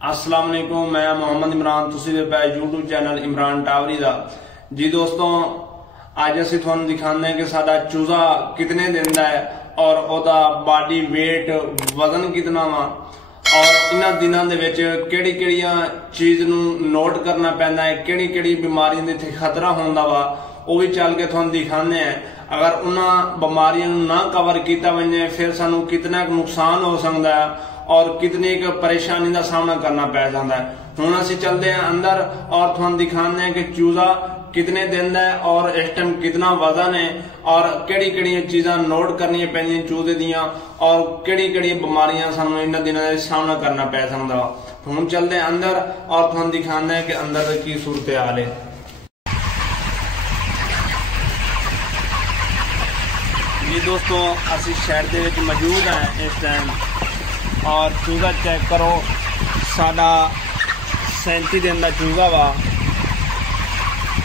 अस्सलाम वालेकुम, मैं मोहम्मद इमरान। तुसी दे पै यूट्यूब चैनल इमरान टावरी दा जी। दोस्तों अज असीं तुहानूं दिखाने कि साडा चूजा कितने दिन दा है और ओदा बॉडी वेट वजन कितना वा और इन्हां दिनां दे विच किहड़ी-किहड़ियां चीज नूं नोट करना पैंदा है, किहड़ी-किहड़ी बीमारियां दे इत्थे खतरा होंदा वा वो भी चल के तुहानूं दिखाने हैं। अगर उन्हां बीमारियां नूं ना कवर किया वजे फिर सानूं कितना नुकसान हो सकता है और कितनी एक परेशानी का सामना करना पै जाता है। हुण असीं चलते हैं अंदर और तुहानूं दिखाने हैं कि चूजा कितने दिन का है और इस टाइम कितना वजन है और किहड़ी-किहड़ियां चीज़ां नोट करनियां पैंदियां चूजे दियां और किहड़ी-किहड़ी बीमारियां सानूं इन्हां दिनां दा सामना करना पै सकदा। हुण चलते हैं अंदर और तुहानूं दिखाने हैं कि अंदर की सूरत हाल है। जी दोस्तों असीं शहर दे विच मौजूद हैं इस टाइम और चूजा चेक करो, साडा 37 दिन का चूजा वा।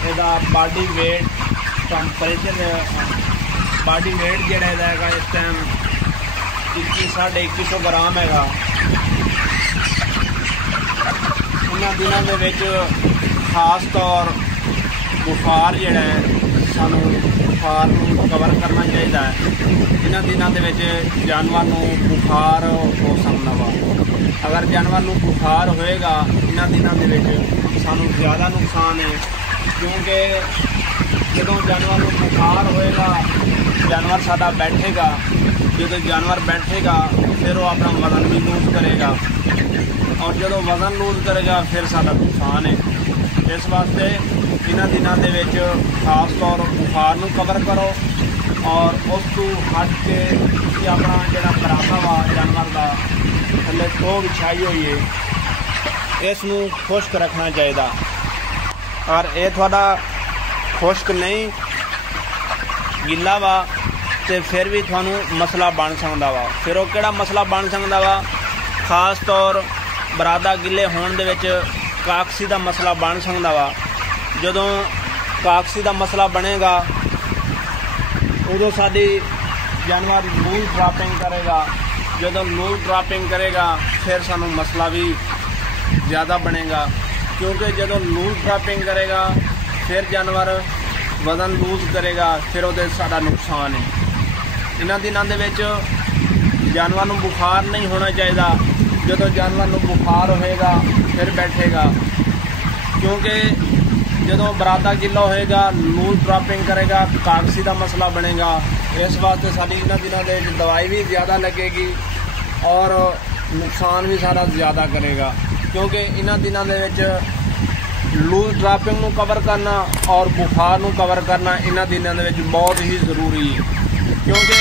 ਇਹਦਾ ਬਾਡੀ वेट टैंपरेचर बाडी वेट ਜਿਹੜਾ ਇਹਦਾ ਹੈਗਾ ਇਸ ਟਾਈਮ 2100 ग्राम हैगा। ਇਹਨਾਂ ਦਿਨਾਂ ਦੇ ਵਿੱਚ ਖਾਸ तौर बुखार ਜਿਹੜਾ ਹੈ ਸਾਨੂੰ बुखार ਨੂੰ कवर करना चाहिए है। इन्हां दिनों के विच जानवर नूं बुखार हो सकता वा। अगर जानवर नूं बुखार होएगा इन्हां दिनों के विच सानूं ज़्यादा नुकसान है, क्योंकि जदों जानवर नूं बुखार होएगा जानवर साडा बैठेगा, जो जानवर बैठेगा फिर वो अपना वजन भी लूज करेगा और जो वजन लूज करेगा फिर साडा नुकसान है। इस वास्ते इन्हां दिनों के विच खास तौर बुखार नूं कवर करो और उस तू हट के अपना जिहड़ा पराठा वा जानवर का थल्ले टो बिछाई हुई है इसनूं खुश्क रखना चाहिए। और ये थोड़ा खुश्क नहीं गिला वा तो फिर भी थानू मसला बन सकता वा। फिर वो किहड़ा मसला बन सकता वा, खास तौर बरादा गिले होने दे विच काकसी का मसला बन सकता वा। जदों काकसी का मसला बनेगा उदों साडी जानवर लूज ड्रापिंग करेगा। जदों लूज ड्रापिंग करेगा फिर सानू मसला भी ज़्यादा बनेगा, क्योंकि जदों लूज ड्रापिंग करेगा फिर जानवर वजन लूज करेगा फिर वो साडा नुकसान है। इन्हां दिनां दे विच जानवर नूं बुखार नहीं होना चाहिए। जदों जानवर नूं बुखार होएगा फिर बैठेगा, क्योंकि जदों बरादा गिला होएगा लूज ड्रापिंग करेगा काकसी का मसला बनेगा। इस वास्ते साडी इन्हां दिनां दे विच दवाई भी ज़्यादा लगेगी और नुकसान भी सारा ज़्यादा करेगा, क्योंकि इन्हां दिनां दे विच लूज ड्रापिंग नूं कवर करना और बुखार नूं कवर करना इन्हां दिनां दे विच बहुत ही ज़रूरी है। क्योंकि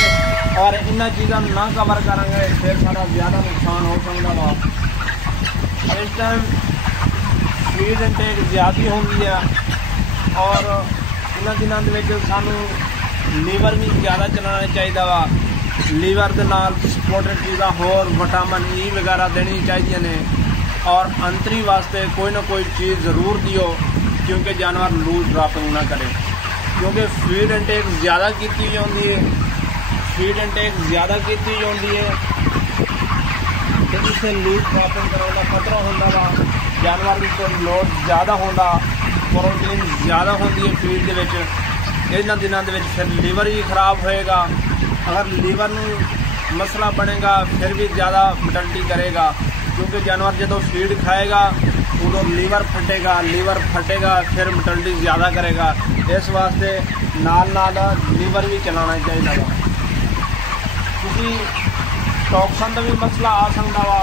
और इन्हां चीज़ां ना कवर करांगे फिर सारा ज़्यादा नुकसान हो सकता वा। इस टाइम फीड इनटेक ज़्यादा होंगी है और इन्हां दिनां दे विच सानू लीवर भी ज़्यादा चलाना चाहिए वा। लीवर के नाल सपोर्टेड चीज़ां होर विटामिन ई वगैरह देनी चाहिए ने और अंतरी वास्ते कोई ना कोई चीज़ ज़रूर दियो, क्योंकि जानवर लूज ड्रापिंग ना करे। क्योंकि फीड इनटेक ज़्यादा की जाती है, फीड इनटेक ज़्यादा की जाती है तो इससे लूज ड्रापिंग कराने का खतरा होंदा वा। जानवर को लोड ज़्यादा होंदा, प्रोटीन ज़्यादा होंदी है फीड दे विच। इन्हां दिनां दे विच फिर लीवर ही खराब होएगा। अगर लीवर नूं मसला बनेगा फिर भी ज़्यादा मोर्टेलिटी करेगा, क्योंकि जानवर जो फीड खाएगा उदों लीवर फटेगा, लीवर फटेगा फिर मोर्टेलिटी ज़्यादा करेगा। इस वास्ते नाल नाल लीवर भी चलाना चाहिए वा। क्योंकि टॉक्सन का भी मसला आ सकता वा,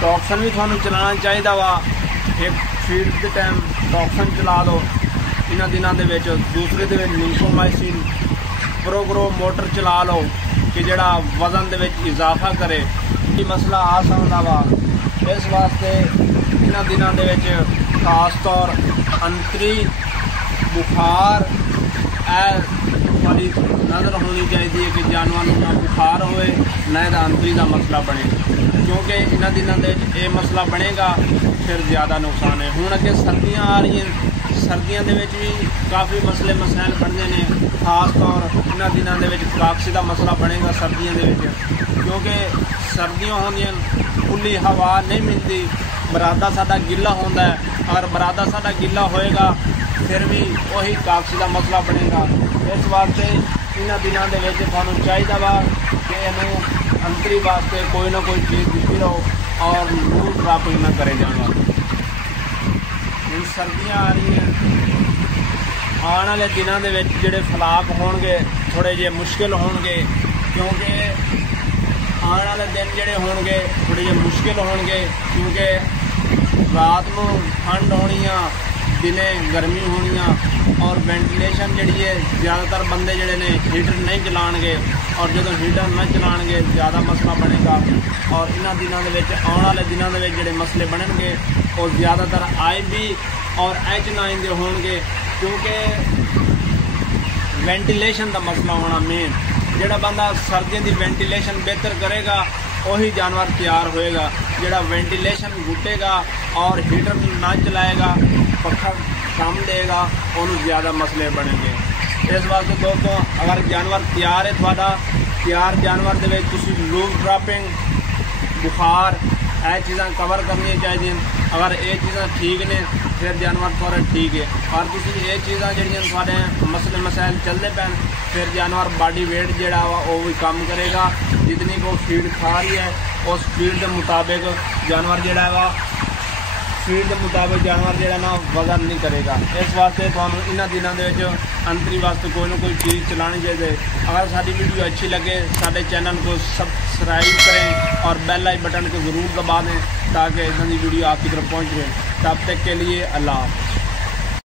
टॉक्सन भी थानू चलाना चाहिए वा। एक फीड के टाइम टॉक्सन चला लो इन्हां दिनां दे विच। दूसरे दे विच लिंकोमाइसिन प्रोग्रो मोटर चला लो कि जिहड़ा वजन दे विच इजाफा करे, ये मसला आ सकता वा। इस वास्ते इन्हां दिनां दे विच खास तौर अंतरी बुखार वाली नज़र होनी चाहिए कि जानवर नूं ना बुखार होए ना इहदा अंतरी का मसला बने, क्योंकि इन्हां दिनां दे विच ये मसला बनेगा फिर ज़्यादा नुकसान है। हुण अगे सर्दियाँ आ रही हैं, सर्दियों के भी काफ़ी मसले मसाइल बनते हैं। खास तौर इन्हां दिनों के काकसी का मसला बनेगा सर्दियों के, क्योंकि सर्दियाँ होंदियां खुली हवा नहीं मिलती ਬਰਾਦਾ ਸਾਡਾ ਗਿੱਲਾ ਹੁੰਦਾ ਹੈ। ਅਗਰ ਬਰਾਦਾ ਸਾਡਾ ਗਿੱਲਾ ਹੋਏਗਾ ਫਿਰ ਵੀ ਉਹੀ ਕਾਕਸੀ ਦਾ ਮਸਲਾ ਬਣੇਗਾ। ਇਸ ਵਾਸਤੇ ਇਹਨਾਂ ਦਿਨਾਂ ਦੇ ਵਿੱਚ ਤੁਹਾਨੂੰ ਚਾਹੀਦਾ ਵਾ ਕਿ ਇਹਨੂੰ ਅੰਤਰੀ ਵਾਸਤੇ ਕੋਈ ਨਾ ਕੋਈ ਚੀਜ਼ ਦਿੱਤੀ ਰਹੋ ਔਰ ਲੂਟ ਡਰਾਪਿੰਗ ਨਾ ਕਰੇ ਜਾਣਾ। ਹੁਣ ਸਰਦੀਆਂ ਆ ਰਹੀਆਂ, ਆਉਣ ਵਾਲੇ ਦਿਨਾਂ ਦੇ ਵਿੱਚ ਜਿਹੜੇ ਫਲਾਕ ਹੋਣਗੇ ਥੋੜ੍ਹੇ ਜਿਹੇ ਮੁਸ਼ਕਿਲ ਹੋਣਗੇ, ਕਿਉਂਕਿ ਆਉਣ ਵਾਲੇ ਦਿਨ ਜਿਹੜੇ ਹੋਣਗੇ ਥੋੜ੍ਹੇ ਜਿਹੇ ਮੁਸ਼ਕਿਲ ਹੋਣਗੇ, ਕਿਉਂਕਿ ਰਾਤ ਨੂੰ ਠੰਡ ਹੋਣੀ ਆ, ਦਿਨੇ ਗਰਮੀ ਹੋਣੀ ਆ ਔਰ ਵੈਂਟੀਲੇਸ਼ਨ ਜਿਹੜੀ ਹੈ ਜ਼ਿਆਦਾਤਰ ਬੰਦੇ ਜਿਹੜੇ ਨੇ ਹੀਟਰ ਨਹੀਂ ਚਲਾਉਣਗੇ ਔਰ ਜਦੋਂ ਹੀਟਰ ਨਾ ਚਲਾਉਣਗੇ ਜ਼ਿਆਦਾ ਮਸਲਾ ਬਣੇਗਾ। ਔਰ ਇਹਨਾਂ ਦਿਨਾਂ ਦੇ ਵਿੱਚ ਆਉਣ ਵਾਲੇ ਦਿਨਾਂ ਦੇ ਵਿੱਚ ਜਿਹੜੇ ਮਸਲੇ ਬਣਨਗੇ ਉਹ ਜ਼ਿਆਦਾਤਰ IB ਔਰ H9 ਦੇ ਹੋਣਗੇ, ਕਿਉਂਕਿ ਵੈਂਟੀਲੇਸ਼ਨ ਦਾ ਮਸਲਾ ਹੋਣਾ ਮੇਨ। ਜਿਹੜਾ ਬੰਦਾ ਸਰਦੀਆਂ ਦੀ ਵੈਂਟੀਲੇਸ਼ਨ ਬਿਹਤਰ ਕਰੇਗਾ ਉਹੀ ਜਾਨਵਰ ਤਿਆਰ ਹੋਏਗਾ। ਜਿਹੜਾ ਵੈਂਟੀਲੇਸ਼ਨ ਘੁੱਟੇਗਾ ਔਰ ਹੀਟਰ ਨਾ ਚਲਾਏਗਾ, ਪੱਖਾ ਕੰਮ ਦੇਗਾ, ਉਹਨੂੰ ਜ਼ਿਆਦਾ ਮਸਲੇ ਬਣਨਗੇ। ਇਸ ਵਾਸਤੇ ਦੋਸਤੋ ਅਗਰ ਜਾਨਵਰ ਤਿਆਰ ਹੈ ਤੁਹਾਡਾ, ਤਿਆਰ ਜਾਨਵਰ ਦੇ ਵਿੱਚ ਤੁਸੀਂ ਲੂਪ ਡਰਾਪਿੰਗ, ਬੁਖਾਰ ਇਹ ਚੀਜ਼ਾਂ ਕਵਰ ਕਰਨੀਆਂ ਚਾਹੀਦੀਆਂ। ਅਗਰ ਇਹ ਚੀਜ਼ਾਂ ਠੀਕ ਨੇ ਫਿਰ ਜਾਨਵਰ ਤੁਹਾਡਾ ਠੀਕ ਹੈ। ਔਰ ਤੁਸੀਂ ਇਹ ਚੀਜ਼ਾਂ ਜਿਹੜੀਆਂ ਤੁਹਾਡੇ ਮਸਲੇ ਮਸਾਇਲ ਚੱਲਦੇ ਪੈਣ ਫਿਰ ਜਾਨਵਰ ਬਾਡੀ ਵੇਟ ਜਿਹੜਾ ਵਾ ਉਹ ਵੀ ਕੰਮ ਕਰੇਗਾ। ਜਿਤਨੀ ਕੋ ਫੀਡ ਖਾ ਰਹੀ ਹੈ ਉਸ ਫੀਡ ਦੇ ਮੁਤਾबिक ਜਾਨਵਰ ਜਿਹੜਾ ਵਾ ਫੀਡ ਦੇ ਮੁਤਾबिक ਜਾਨਵਰ ਜਿਹੜਾ ਨਾ ਵਜ਼ਨ ਨਹੀਂ ਕਰੇਗਾ। ਇਸ ਵਾਸਤੇ ਤੁਹਾਨੂੰ ਇਹਨਾਂ ਦਿਨਾਂ ਦੇ ਵਿੱਚ ਅੰਤਰੀ ਵਾਸਤੇ ਕੋਈ ਨਾ ਕੋਈ ਚੀਜ਼ ਚਲਾਣੀ चाहिए। अगर सारी वीडियो अच्छी लगे सारे चैनल को सब्सक्राइब करें और बेल आई बटन को ज़रूर दबा दें ताकि इस वीडियो आपकी तरफ पहुँच जाए। तब तक के लिए अल्लाह हाफ़िज़।